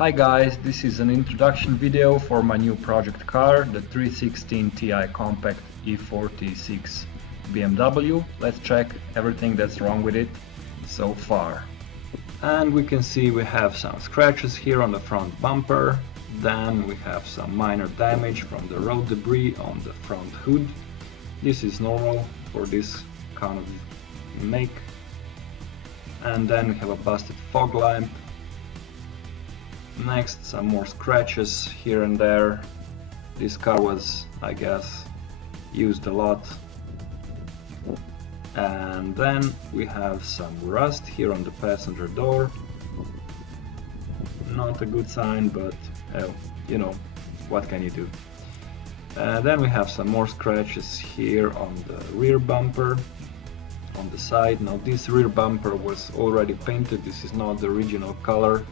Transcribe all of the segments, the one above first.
Hi guys, this is an introduction video for my new project car, the 316ti Compact E46 BMW. Let's check everything that's wrong with it so far. And we can see we have some scratches here on the front bumper. Then we have some minor damage from the road debris on the front hood. This is normal for this kind of make. And then we have a busted fog lamp. Next, some more scratches here and there. This car was, I guess, used a lot. And then we have some rust here on the passenger door. Not a good sign, but you know, what can you do? Then we have some more scratches here on the rear bumper, on the side. Now this rear bumper was already painted, this is not the original color.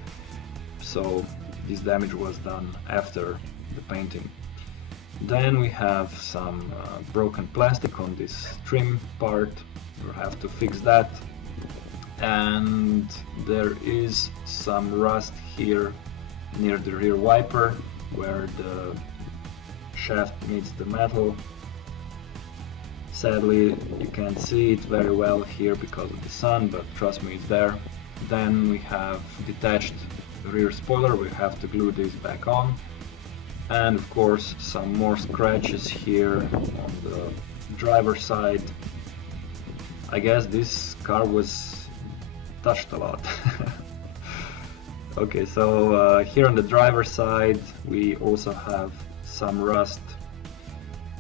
So this damage was done after the painting. Then we have some broken plastic on this trim part. We'll have to fix that. And there is some rust here near the rear wiper where the shaft meets the metal. Sadly, you can't see it very well here because of the sun, but trust me, it's there. Then we have detached rear spoiler, we have to glue this back on. And of course some more scratches here on the driver's side. I guess this car was touched a lot. Okay, so here on the driver's side we also have some rust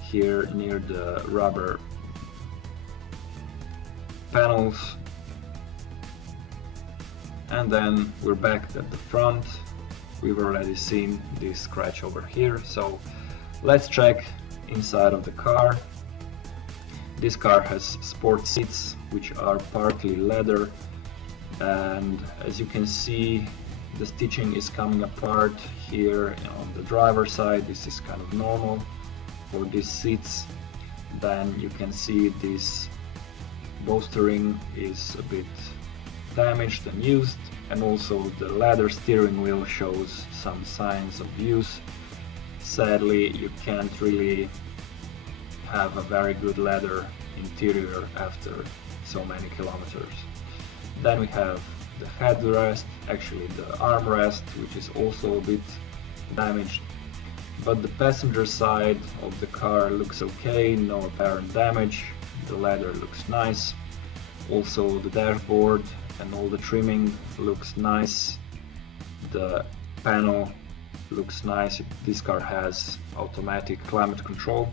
here near the rubber panels. And then we're back at the front. We've already seen this scratch over here, so let's check inside of the car. This car has sport seats which are partly leather, and as you can see the stitching is coming apart here on the driver's side. This is kind of normal for these seats. Then you can see this bolstering is a bit damaged and used, and also the leather steering wheel shows some signs of use. Sadly, you can't really have a very good leather interior after so many kilometers. Then we have the headrest, actually the armrest, which is also a bit damaged, but the passenger side of the car looks okay, no apparent damage. The leather looks nice. Also the dashboard and all the trimming looks nice. The panel looks nice. This car has automatic climate control.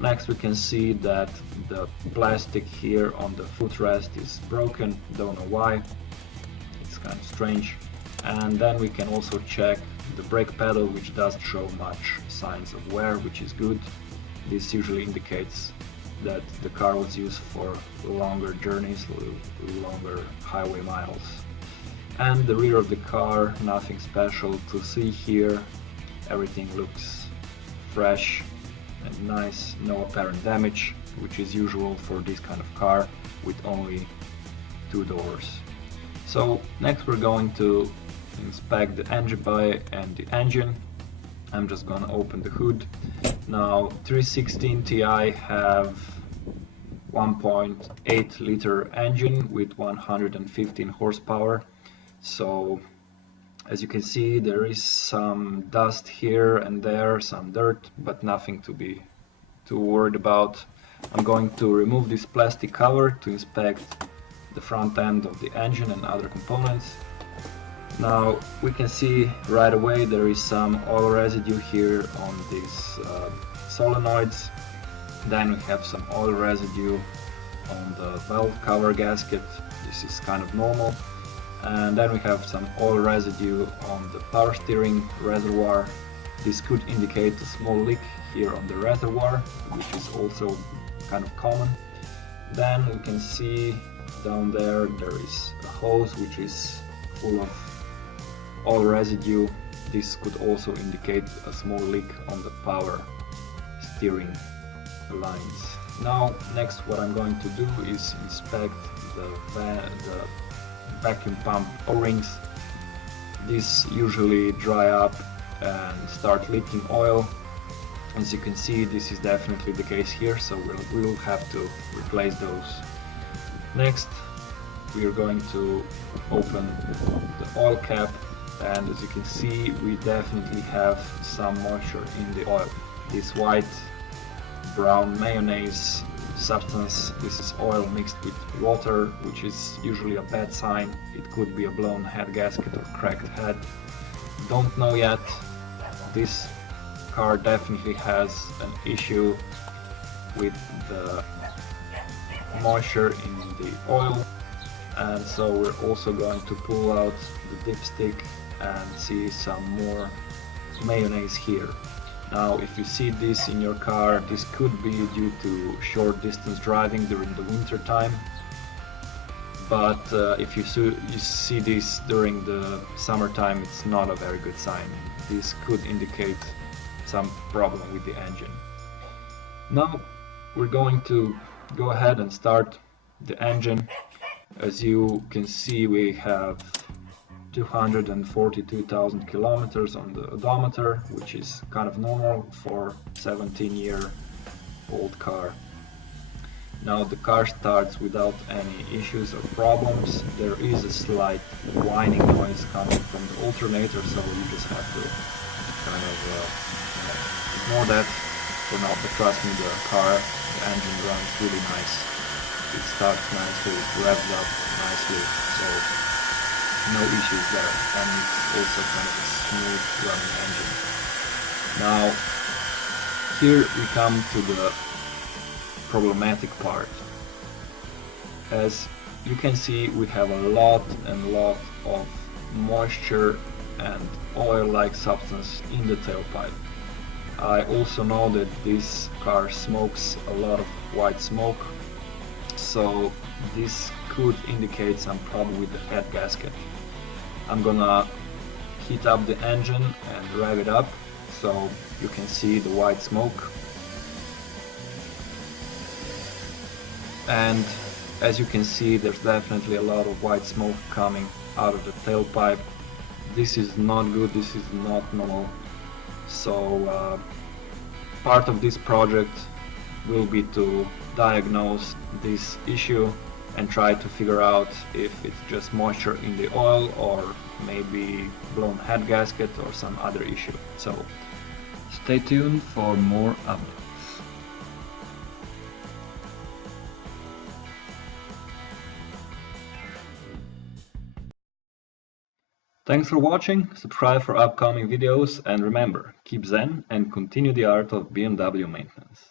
Next we can see that the plastic here on the footrest is broken, don't know why, it's kind of strange. And then we can also check the brake pedal, which doesn't show much signs of wear, which is good. This usually indicates that the car was used for longer journeys, longer highway miles. And the rear of the car, nothing special to see here. Everything looks fresh and nice, no apparent damage, which is usual for this kind of car with only two doors. So next we're going to inspect the engine bay and the engine. I'm just gonna open the hood. Now 316ti have 1.8 liter engine with 115 horsepower. So as you can see, there is some dust here and there, some dirt, but nothing to be too worried about. I'm going to remove this plastic cover to inspect the front end of the engine and other components. Now we can see right away there is some oil residue here on these solenoids. Then we have some oil residue on the valve cover gasket. This is kind of normal. And then we have some oil residue on the power steering reservoir. This could indicate a small leak here on the reservoir, which is also kind of common. Then we can see down there is a hose which is full of oil residue. This could also indicate a small leak on the power steering lines. Now next what I'm going to do is inspect the vacuum pump O-rings. These usually dry up and start leaking oil. As you can see, this is definitely the case here, so we'll have to replace those. Next, we are going to open the oil cap, and as you can see, we definitely have some moisture in the oil. This white brown mayonnaise substance, this is oil mixed with water, which is usually a bad sign. It could be a blown head gasket or cracked head. Don't know yet. This car definitely has an issue with the moisture in the oil, and so we're also going to pull out the dipstick and see some more mayonnaise here. Now, if you see this in your car, this could be due to short distance driving during the winter time, but if you see this during the summertime, it's not a very good sign. This could indicate some problem with the engine. Now we're going to go ahead and start the engine. As you can see, we have 242,000 kilometers on the odometer, which is kind of normal for 17-year-old car. Now the car starts without any issues or problems. There is a slight whining noise coming from the alternator, so you just have to kind of ignore that for now. But trust me, the engine runs really nice. It starts nicely, it revs up nicely, so no issues there, and it's also kind of a smooth running engine. Now here we come to the problematic part. As you can see, we have a lot of moisture and oil-like substance in the tailpipe. I also know that this car smokes a lot of white smoke, so this could indicate some problem with the head gasket. I'm gonna heat up the engine and rev it up so you can see the white smoke. And as you can see, there's definitely a lot of white smoke coming out of the tailpipe. This is not good, this is not normal. So part of this project will be to diagnose this issue and try to figure out if it's just moisture in the oil or maybe blown head gasket or some other issue. So stay tuned for more updates. Thanks for watching, subscribe for upcoming videos, and remember, keep zen and continue the art of BMW maintenance.